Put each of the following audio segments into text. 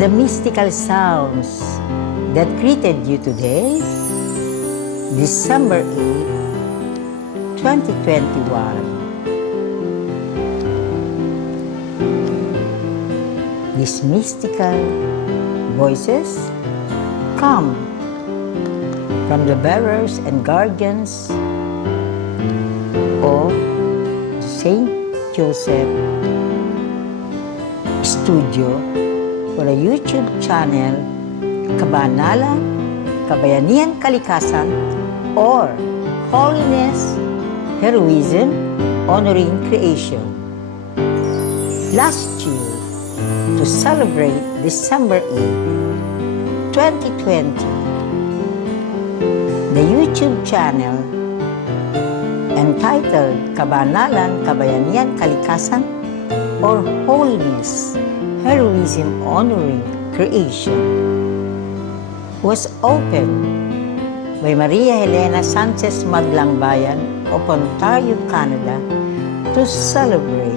The mystical sounds that greeted you today, December 8, 2021. These mystical voices come from the bearers and guardians of Saint Joseph Studio for a YouTube channel, Kabanalan, Kabayanihan Kalikasan, or Holiness, Heroism, Honoring Creation. Last year, to celebrate December 8, 2020, the YouTube channel entitled Kabanalan, Kabayanihan Kalikasan, or Holiness, Heroism, Honoring Creation was opened by Maria Helena Sanchez Madlangbayan of Ontario, Canada to celebrate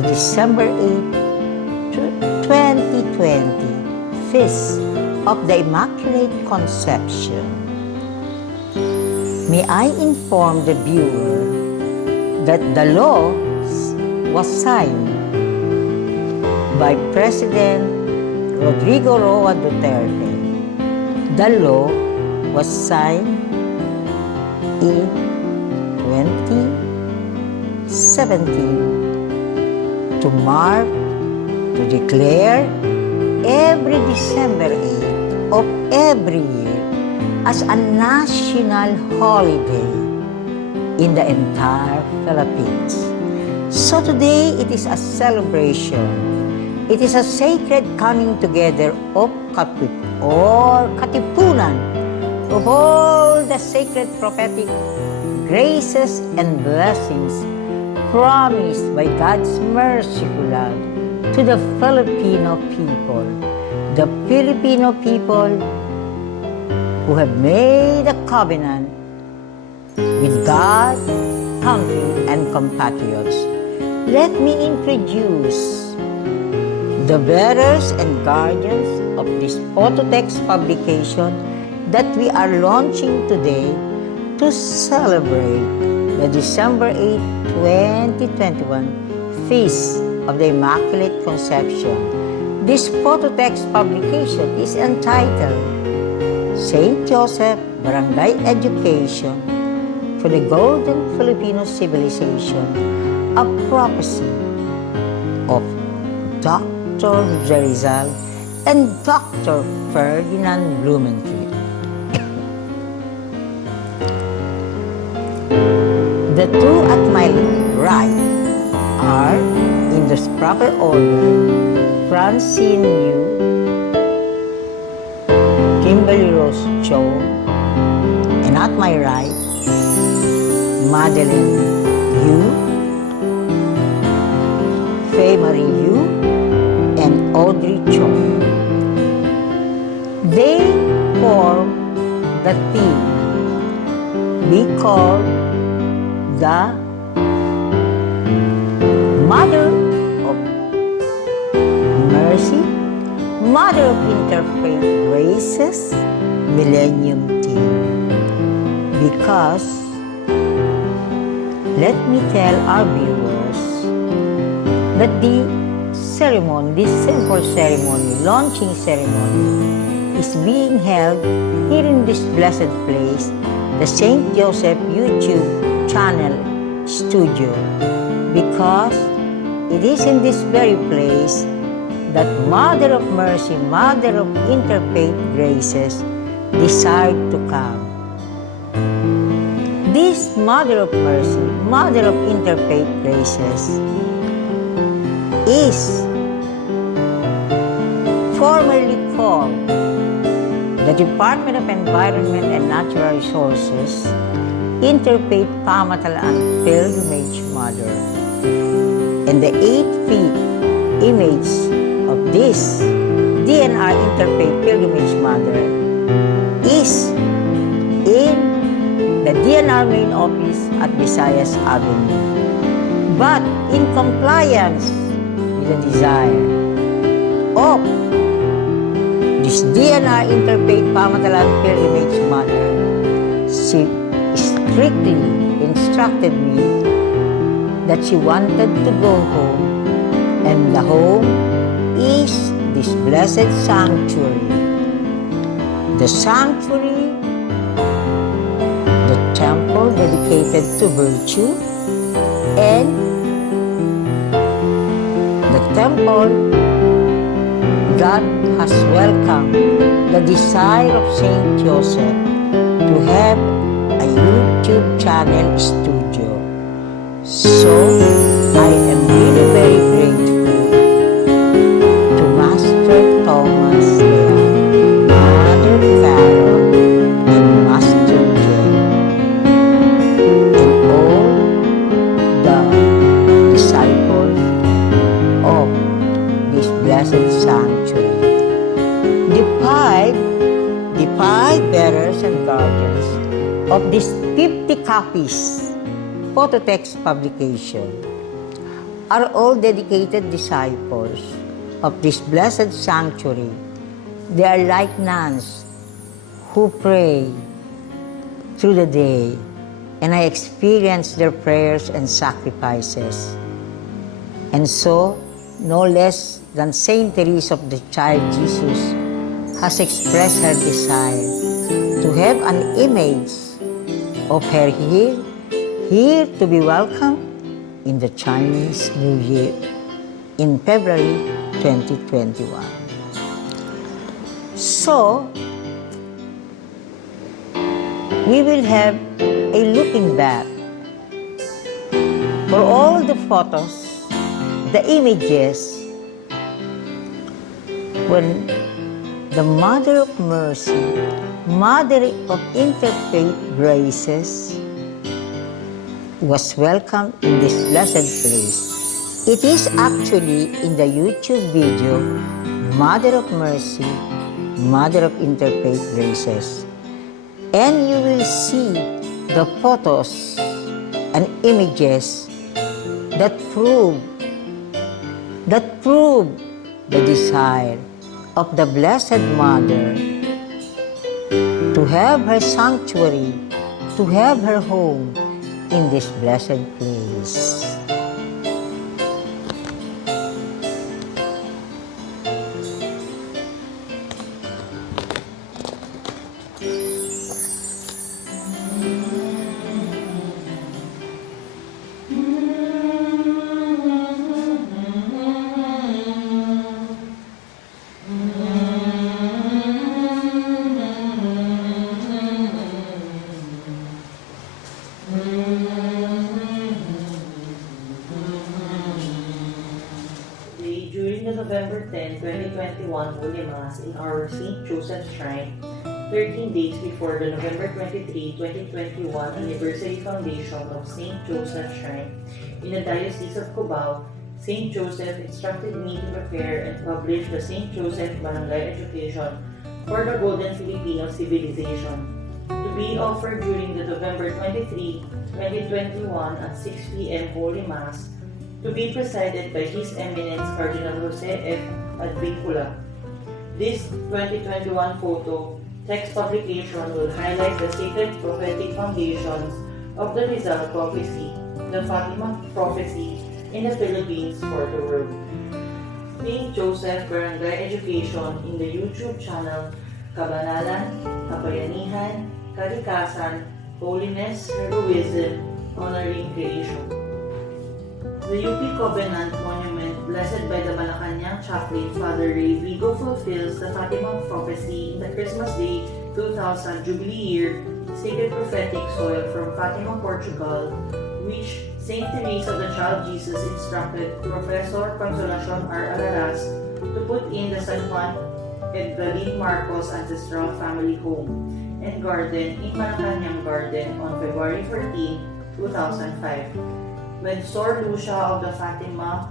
the December 8, 2020 Feast of the Immaculate Conception. May I inform the viewer that the law was signed by President Rodrigo Roa Duterte. The law was signed in 2017 to mark, to declare every December 8 of every year as a national holiday in the entire Philippines. So today it is a celebration. It is a sacred coming together of katipunan of all the sacred prophetic graces and blessings promised by God's merciful love to the Filipino people. The Filipino people who have made a covenant with God, country, and compatriots. Let me introduce the bearers and guardians of this phototext publication that we are launching today to celebrate the December 8, 2021 Feast of the Immaculate Conception. This phototext publication is entitled Saint Joseph Barangay Education for the Golden Filipino Civilization, a prophecy of Dr. Rizal and Dr. Ferdinand Blumentritt. The two at my right are, in the proper order, Francine Yu, Kimberly Rose Cho, and at my right, Madeline Yu, Faye Marie Yu, and Audrey Chong. They form the team we call the Mother of Mercy, Mother of Interfaith Graces, Millennium Team. Because, let me tell our viewers that the ceremony, this simple ceremony, launching ceremony, is being held here in this blessed place, the Saint Joseph YouTube channel studio, because it is in this very place that Mother of Mercy, Mother of Interfaith Graces desired to come. This Mother of Mercy, Mother of Interfaith Graces is formerly called the Department of Environment and Natural Resources Interfaith Pamatalaan Pilgrimage Mother. And the 8 feet image of this DNR Interfaith Pilgrimage Mother is in the DNR main office at Visayas Avenue. But in compliance with the desire of this DNR Interfaith Pamatalan Pilgrimage Mother, she strictly instructed me that she wanted to go home, and the home is this blessed sanctuary. The sanctuary, the temple dedicated to virtue, and the temple God has welcomed the desire of Saint Joseph to have a YouTube channel studio. So, I am really very grateful to Master Thomas Leon, Mother Carol, and Master Jen, and all the disciples of this blessed sanctuary. The five bearers and guardians of these 50 copies phototext publication are all dedicated disciples of this blessed sanctuary. They are like nuns who pray through the day, and I experience their prayers and sacrifices. And so, no less than Saint Teresa of the Child Jesus has expressed her desire to have an image of her here to be welcomed in the Chinese New Year in February 2021. So, we will have a looking back for all the photos, the images, when the Mother of Mercy, Mother of Interfaith Graces, was welcomed in this blessed place. It is actually in the YouTube video, Mother of Mercy, Mother of Interfaith Graces. And you will see the photos and images that prove the desire of the Blessed Mother to have her sanctuary, to have her home in this blessed place. During the November 10, 2021 Holy Mass in our St. Joseph Shrine, 13 days before the November 23, 2021 Anniversary Foundation of St. Joseph Shrine in the Diocese of Cubao, St. Joseph instructed me to prepare and publish the St. Joseph Barangay Education for the Golden Filipino Civilization, to be offered during the November 23, 2021 at 6 p.m. Holy Mass, to be presided by His Eminence Cardinal Jose F. Advincula. This 2021 photo text publication will highlight the sacred prophetic foundations of the Rizal prophecy, the Fatima prophecy in the Philippines for the world. St. Joseph Barangay Education in the YouTube channel Kabanalan, Kabayanihan, Kalikasan, Holiness, Heroism, Honoring Creation. The UP Covenant Monument, blessed by the Malacanang Chaplain Father Ray Vigo, fulfills the Fatima prophecy in the Christmas Day 2000 Jubilee year, sacred prophetic soil from Fatima, Portugal, which Saint Teresa of the Child Jesus instructed Professor Consolacion R. Alaras to put in the San Juan Edgalin Marcos Ancestral Family Home and Garden in Malacanang Garden on February 14, 2005. When Sor Lucia of the Fatima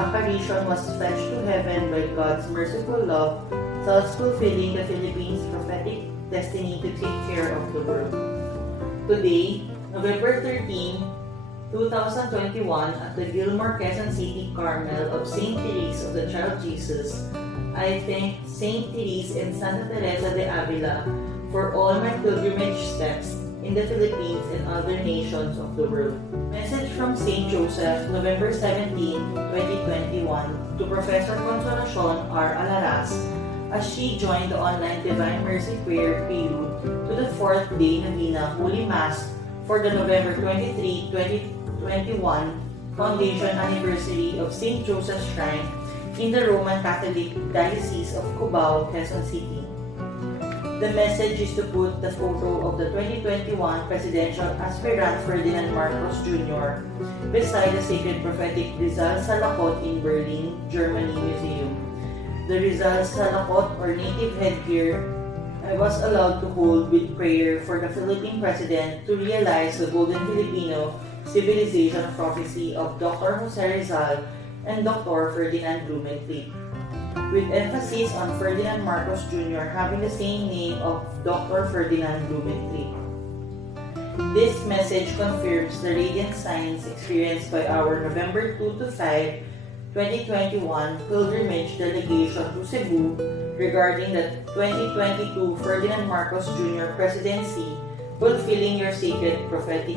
apparition was fetched to heaven by God's merciful love, thus fulfilling the Philippines' prophetic destiny to take care of the world. Today, November 13, 2021, at the Gilmore, Quezon City Carmel of St. Therese of the Child Jesus, I thank St. Therese and Santa Teresa de Avila for all my pilgrimage steps in the Philippines and other nations of the world. Message from St. Joseph, November 17, 2021, to Professor Consolacion R. Alaras as she joined the online Divine Mercy Prayer Prelude to the 4th Day Novena Holy Mass for the November 23, 2021 Foundation Anniversary of St. Joseph's Shrine in the Roman Catholic Diocese of Cubao, Quezon City. The message is to put the photo of the 2021 presidential aspirant Ferdinand Marcos Jr. beside the sacred prophetic Rizal Salakot in Berlin, Germany Museum. The Rizal Salakot, or native headgear, I was allowed to hold with prayer for the Philippine President to realize the Golden Filipino civilization prophecy of Dr. Jose Rizal and Dr. Ferdinand Blumentritt, with emphasis on Ferdinand Marcos Jr. having the same name of Dr. Ferdinand Blumentritt. This message confirms the radiant signs experienced by our November 2 to 5, 2021 pilgrimage delegation to Cebu regarding the 2022 Ferdinand Marcos Jr. presidency, fulfilling your sacred prophetic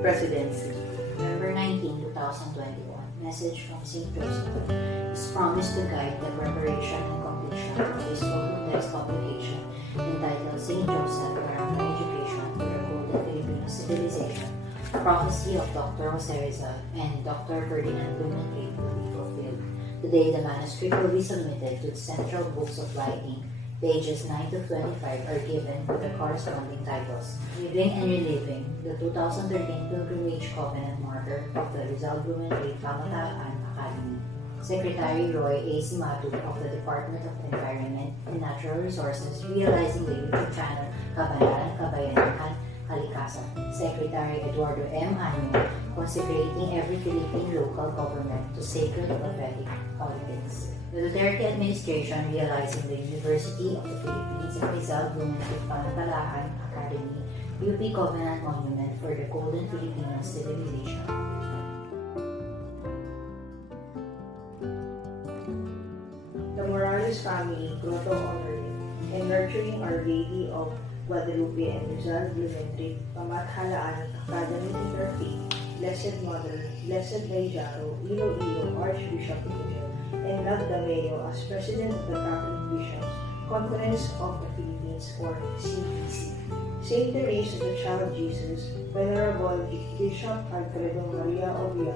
presidency. November 19, 2021. Message from St. Joseph is promised to guide the preparation and completion of his full text publication entitled St. Joseph, Barangay Education for the Golden Filipino Civilization, Prophecy of Dr. Jose Rizal and Dr. Ferdinand Blumentritt will be fulfilled. Today, the manuscript will be submitted to the Central Books of Writing. Pages 9 to 25 are given with the corresponding titles. Living and Reliving, the 2013 Pilgrimage Covenant Marker of the Rizal Blumentritt Pamataan Academy. Secretary Roy A. Simatu of the Department of Environment and Natural Resources, realizing the YouTube channel Kabanalan Kabayanihan Kalikasan. Secretary Eduardo M. Anyo, consecrating every Philippine local government to sacred prophetic politics. The Duterte administration, realizing the University of the Philippines and Rizal Blumentritt Panampalaan Academy, UP Covenant Monument for the Golden Filipino Civilization. The Morales family, Grotto honoring and nurturing Our Lady of Guadalupe and Rizal Blumentritt Pamathalaan Academy Interfaith, Blessed Mother, Blessed Laijaro, Iloilo Archbishop Angel, and Nagdameo as President of the Catholic Bishops Conference of the Philippines, or CBC. St. Therese of the Child Jesus, Venerable Bishop Alfredo Maria Obia,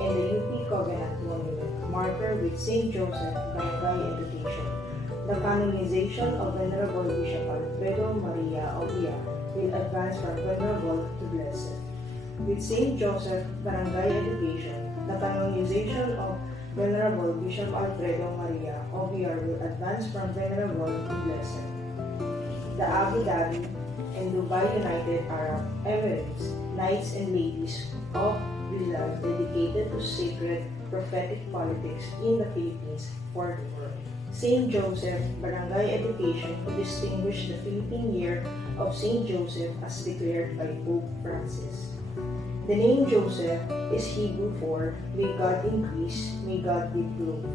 and the UP Covenant Monument marker with St. Joseph Barangay Education. The canonization of Venerable Bishop Alfredo Maria Obia will advance from Venerable to Blessed. With St. Joseph Barangay Education, the canonization of Venerable Bishop Alfredo Maria Obia will advance from Venerable to Blessed. The Abu Dhabi and Dubai United Arab Emirates Knights and Ladies of Rizal dedicated to sacred prophetic politics in the Philippines for the world. St. Joseph Barangay Education to distinguish the Philippine Year of St. Joseph as declared by Pope Francis. The name Joseph is Hebrew for may God increase, may God give glory.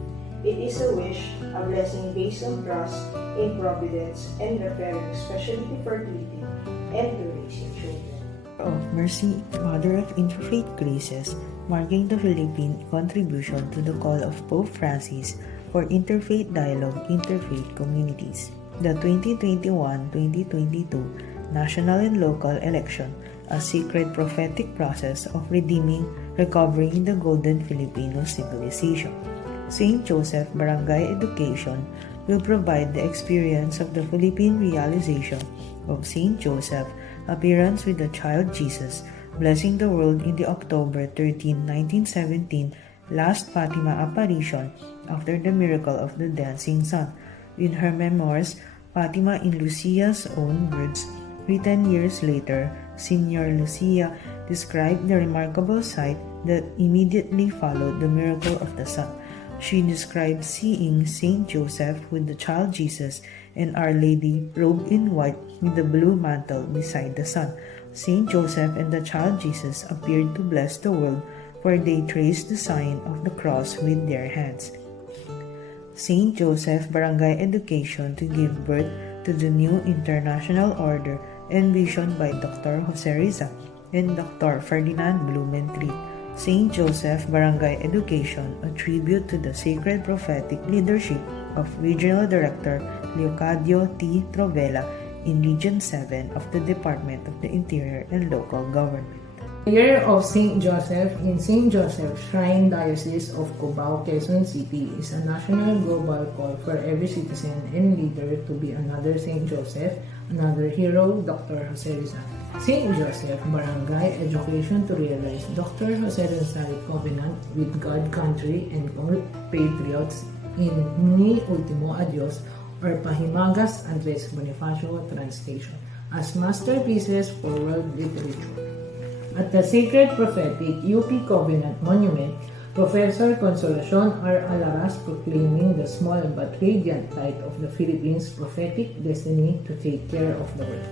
It is a wish, a blessing based on trust in providence and referring especially to fertility and to raising children. Of Mercy, Mother of Interfaith Graces, marking the Philippine contribution to the call of Pope Francis for interfaith dialogue, interfaith communities. The 2021-2022 national and local election, a sacred prophetic process of redeeming, recovering the golden Filipino civilization. St. Joseph Barangay Education will provide the experience of the Philippine realization of St. Joseph appearance with the child Jesus, blessing the world in the October 13, 1917 last Fatima apparition after the miracle of the dancing sun. In her memoirs, Fatima in Lucia's own words, written years later, Senior Lucia described the remarkable sight that immediately followed the miracle of the sun. She describes seeing Saint Joseph with the child Jesus and Our Lady robed in white with the blue mantle beside the sun. Saint Joseph and the child Jesus appeared to bless the world, for they traced the sign of the cross with their hands. Saint Joseph Barangay Education to give birth to the new international order envisioned by Dr. Jose Rizal and Dr. Ferdinand Blumentritt. Saint Joseph Barangay Education, a tribute to the sacred prophetic leadership of Regional Director Leocadio T. Trovella in Region 7 of the Department of the Interior and Local Government. The Year of St. Joseph in St. Joseph Shrine Diocese of Cubao, Quezon City is a national global call for every citizen and leader to be another St. Joseph, another hero, Dr. Jose Rizal. St. Joseph Barangay Education to realize Dr. Jose Rizal covenant with God, country, and patriots in Ni Ultimo Adios or Pahimagas Andres Bonifacio translation as masterpieces for world literature. At the Sacred Prophetic UP Covenant Monument, Professor Consolacion R. Alaras proclaiming the small but radiant light of the Philippines' prophetic destiny to take care of the world.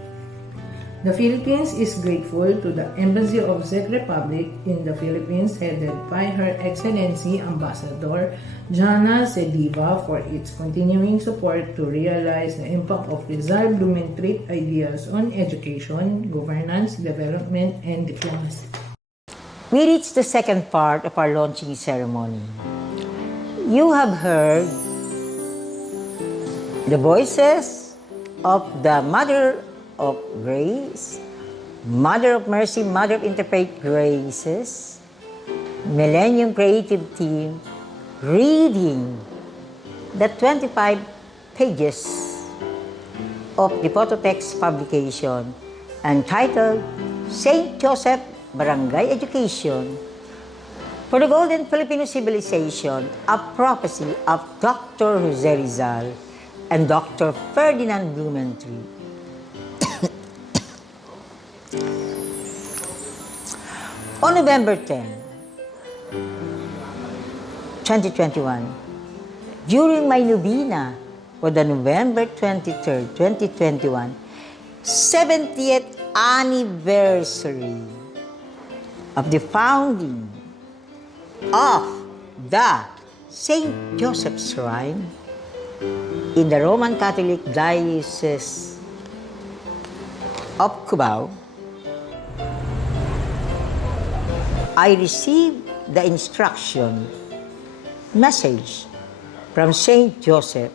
The Philippines is grateful to the Embassy of Czech Republic in the Philippines headed by Her Excellency Ambassador Jana Sediva for its continuing support to realize the impact of Rizal Blumentritt ideas on education, governance, development, and diplomacy. We reached the second part of our launching ceremony. You have heard the voices of the Mother of Grace, Mother of Mercy, Mother of Interfaith Graces, Millennium Creative Team, reading the 25 pages of the photo text publication entitled St. Joseph Barangay Education for the Golden Filipino Civilization, a prophecy of Dr. Jose Rizal and Dr. Ferdinand Blumentritt. On November 10, 2021, during my novena for the November 23, 2021, 70th anniversary of the founding of the St. Joseph Shrine in the Roman Catholic Diocese of Cubao, I received the instruction message from St. Joseph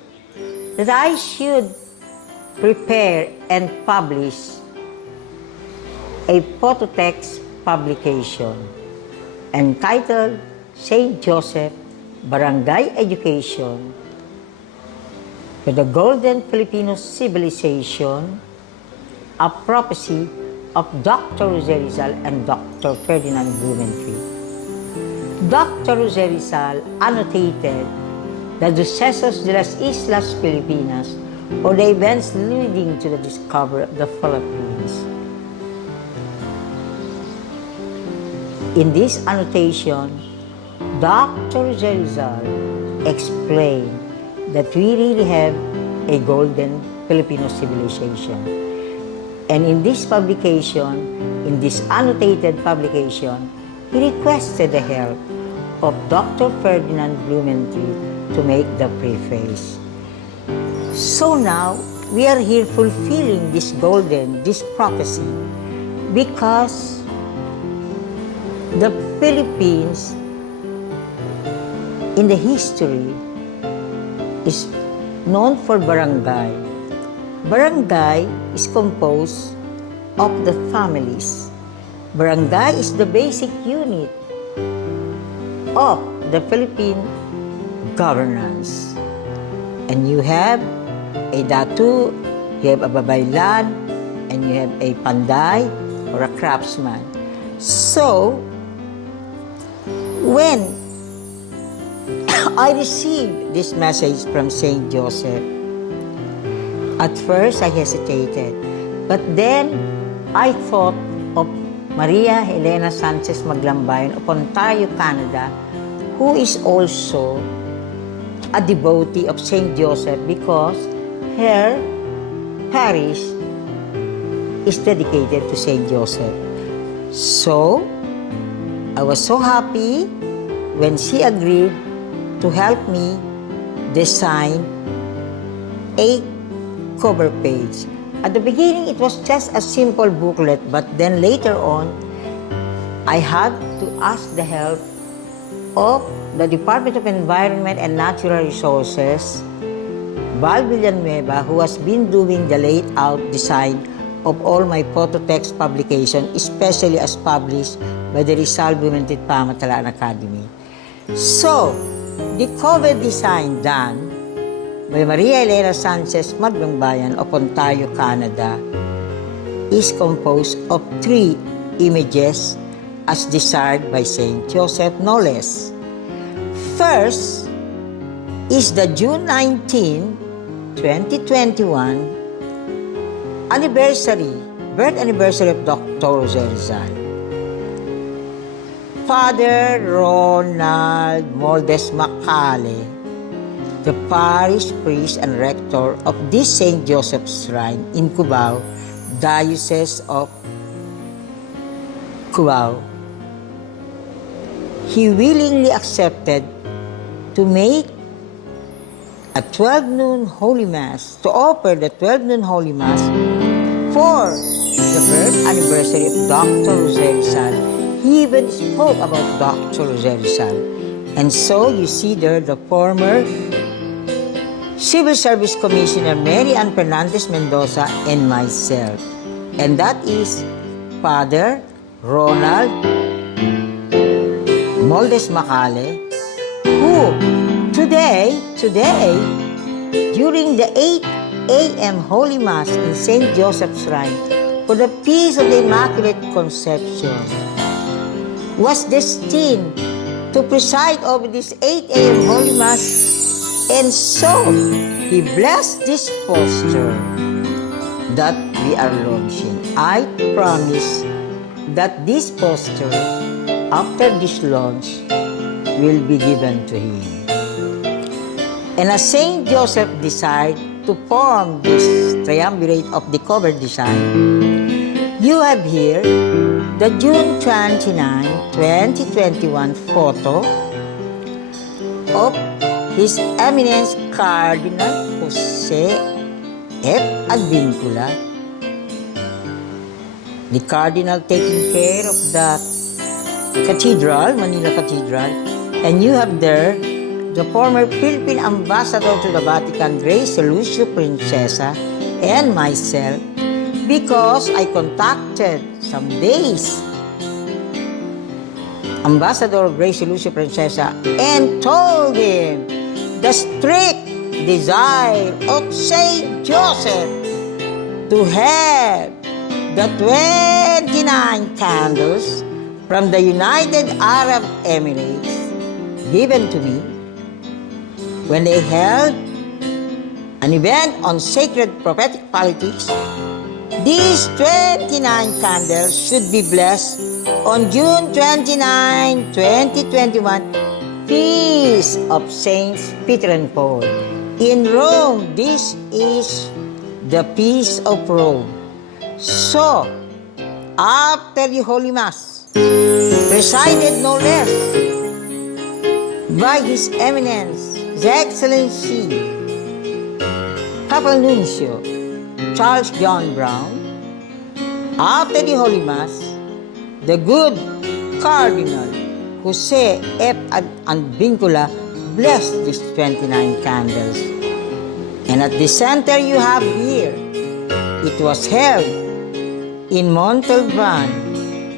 that I should prepare and publish a photo text publication entitled St. Joseph Barangay Education for the Golden Filipino Civilization, a prophecy of Dr. Jose Rizal and Dr. Ferdinand Blumentritt. Dr. Jose Rizal annotated the sucesos de las Islas Filipinas, or the events leading to the discovery of the Philippines. In this annotation, Dr. Jose Rizal explained that we really have a golden Filipino civilization. And in this publication, in this annotated publication, he requested the help of Dr. Ferdinand Blumentritt to make the preface. So now, we are here fulfilling this prophecy, because the Philippines in the history is known for barangay. Barangay is composed of the families. Barangay is the basic unit of the Philippine governance. And you have a datu, you have a babaylan, and you have a panday or a craftsman. So, when I received this message from St. Joseph, at first I hesitated, but then I thought of Maria Helena Sanchez Maglambayan of Ontario, Canada, who is also a devotee of Saint Joseph because her parish is dedicated to Saint Joseph. So, I was so happy when she agreed to help me design a cover page. At the beginning, it was just a simple booklet, but then later on, I had to ask the help of the Department of Environment and Natural Resources, Val Villanueva, who has been doing the layout design of all my photo text publication, especially as published by the Rizal Women Tit Pamatalaan Academy. So, the cover design done by Maria Elena Sanchez Maglambayan of Ontario, Canada, is composed of 3 images as desired by Saint Joseph, no less. First is the June 19, 2021 birth anniversary of Dr. Rizal. Father Ronald Moldes Macale, the parish priest and rector of this St. Joseph's Shrine in Cubao, Diocese of Cubao. He willingly accepted to make a 12 noon Holy Mass, to offer the 12 noon Holy Mass for the birth anniversary of Dr. Rizal. He even spoke about Dr. Rizal. And so you see there the former Civil Service Commissioner Mary Ann Fernandez Mendoza and myself. And that is Father Ronald Moldes Macale, who today, during the 8 a.m. Holy Mass in St. Joseph's Shrine for the Feast of the Immaculate Conception, was destined to preside over this 8 a.m. Holy Mass, and so he blessed this poster that we are launching. I promise that this poster, after this launch, will be given to him. And as Saint Joseph decided to form this triumvirate of the cover design, you have here the June 29, 2021 photo of His Eminence Cardinal Jose F. Advincula, the Cardinal taking care of the Cathedral, Manila Cathedral, and you have there the former Philippine Ambassador to the Vatican, Grace Lucio Princesa, and myself, because I contacted some days Ambassador Grace Lucio Princesa and told him the strict desire of Saint Joseph to have the 29 candles from the United Arab Emirates given to me when they held an event on sacred prophetic politics. These 29 candles should be blessed on June 29, 2021, Feast of Saints Peter and Paul. In Rome, this is the Feast of Rome. So, after the Holy Mass, presided no less by His Eminence, His Excellency, Papal Nuncio Charles John Brown, after the Holy Mass, the good Cardinal Jose F. Advincula blessed these 29 candles. And at the center you have here, it was held in Montalban,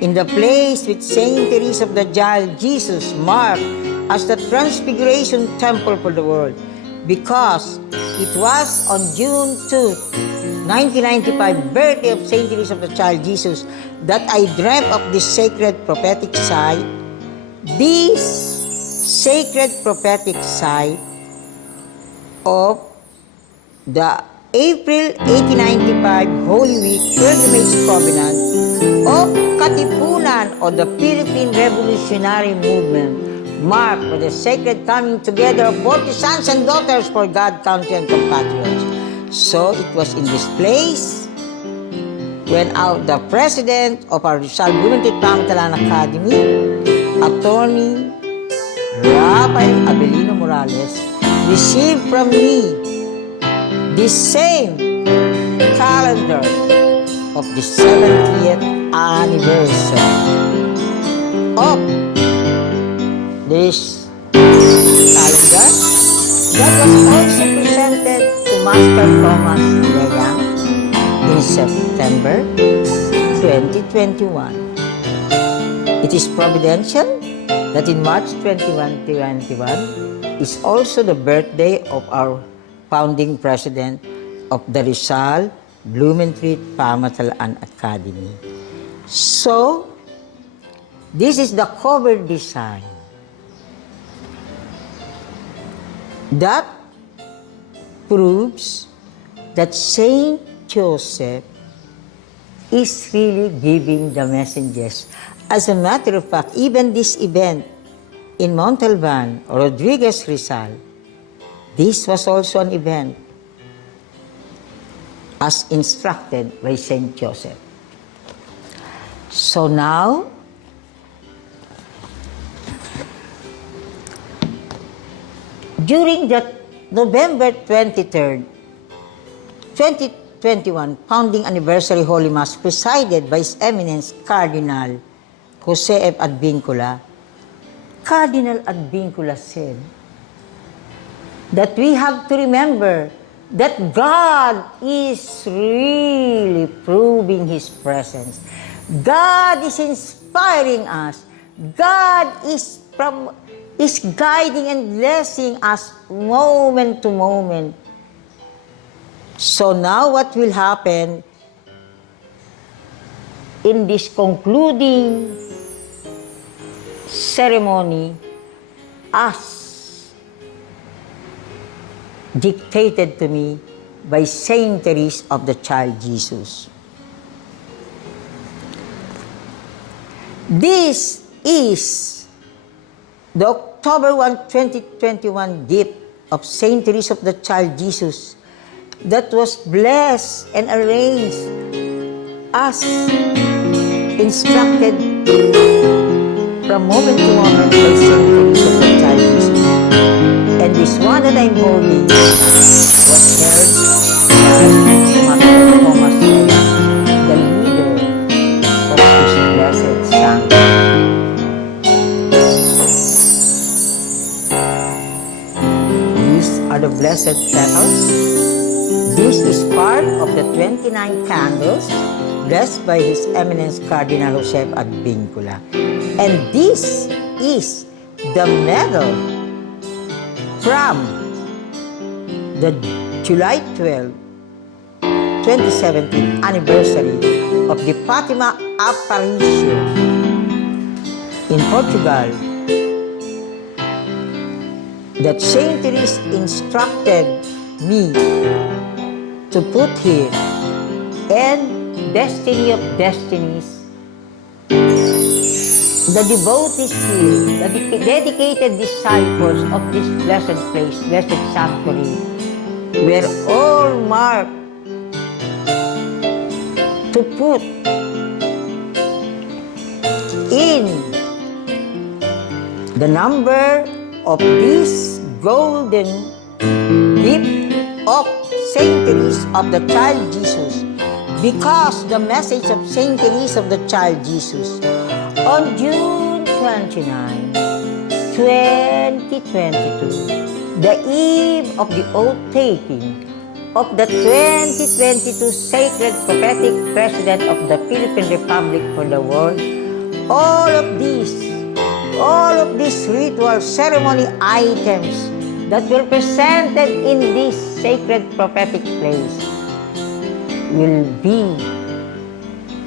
in the place which Saint Teresa of the Child Jesus marked as the Transfiguration Temple for the world, because it was on June 2, 1995, birthday of Saint Teresa of the Child Jesus, that I dreamt of this sacred prophetic site. This sacred prophetic site of the April 1895 Holy Week Pilgrimage Covenant of Katipunan o the Philippine Revolutionary Movement, marked by the sacred coming together of both the sons and daughters for God, country, and compatriots. So it was in this place when the president of our Rizal Blumentritt Pamatalan Academy, Attorney Rafael Abelino Morales, received from me this same calendar of the 70th anniversary of this calendar that was also presented to Master Thomas Leyang in September 2021. It is providential that in March 21, 2021 is also the birthday of our founding president of the Rizal Blumentritt Pamatalan Academy. So, this is the cover design that proves that Saint Joseph is really giving the messages. As a matter of fact, even this event in Montalban, Rodriguez, Rizal, this was also an event as instructed by Saint Joseph. So now, during the November 23rd, 2021 founding anniversary Holy Mass presided by His Eminence Cardinal Jose F. Advincula, Cardinal Advincula said that we have to remember that God is really proving His presence. God is inspiring us. God is guiding and blessing us moment to moment. So now what will happen in this concluding ceremony as dictated to me by Saint Teresa of the Child Jesus. This is the October 1, 2021 gift of Saint Teresa of the Child Jesus that was blessed and arranged as instructed from moment to moment by Saint Teresa of the Child Jesus. And this one that I'm holding was held by Master Thomas Leyang, the leader of this blessed sanctuary. These are the blessed petals. This is part of the 29 candles blessed by His Eminence Cardinal Jose Advincula. And this is the medal from the July 12, 2017 anniversary of the Fatima Apparition in Portugal that Saint Teresa instructed me to put here, and Destiny of Destinies, the devotees here, the dedicated disciples of this blessed place, blessed sanctuary, were all marked to put in the number of this golden gift of Saint Teresa of the Child Jesus, because the message of Saint Teresa of the Child Jesus on June 29, 2022, the eve of the oath-taking of the 2022 Sacred Prophetic President of the Philippine Republic for the world, all of these ritual ceremony items that were presented in this sacred prophetic place will be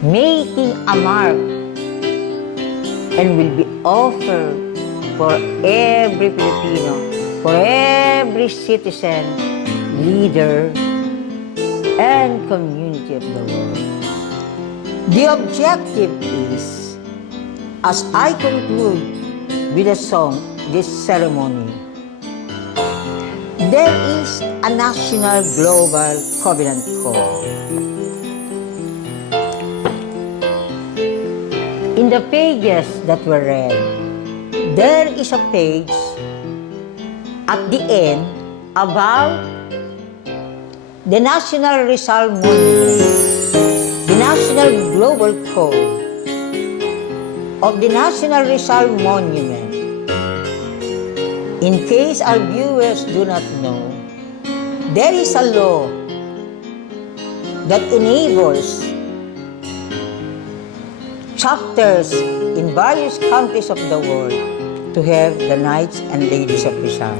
making a mark and will be offered for every Filipino, for every citizen, leader, and community of the world. The objective is, as I conclude with a song this ceremony, there is a national global covenant call. In the pages that were read, there is a page at the end about the National Rizal Monument, the National Global Code of the National Rizal Monument. In case our viewers do not know, there is a law that enables chapters in various countries of the world to have the Knights and Ladies of Rizal.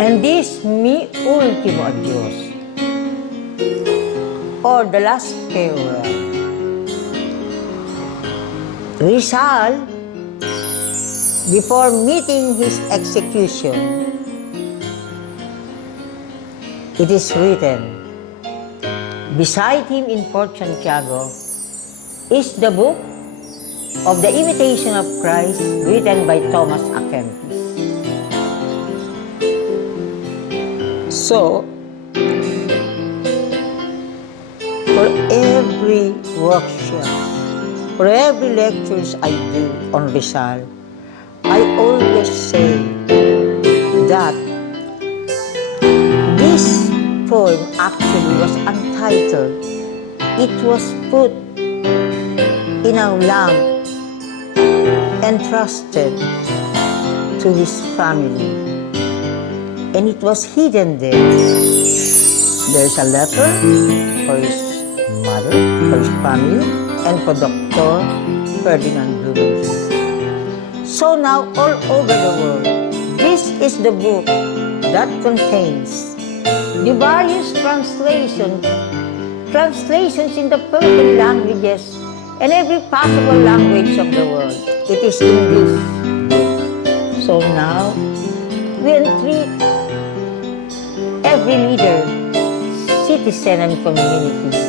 And this mi ultimo adios, or the last farewell. Rizal, before meeting his execution, it is written, beside him in Fort Santiago is the book of the Imitation of Christ written by Thomas A. Kempis. So, for every workshop, for every lectures I do on Rizal, I always say that this poem actually was untitled. It was put in a lamp entrusted to his family, and it was hidden there. There's a letter for his mother, for his family, and for Dr. Ferdinand Blumentritt. So now, all over the world, this is the book that contains the various translations in the Philippine languages and every possible language of the world. It is in this book. So now, we entreat every leader, citizen, and community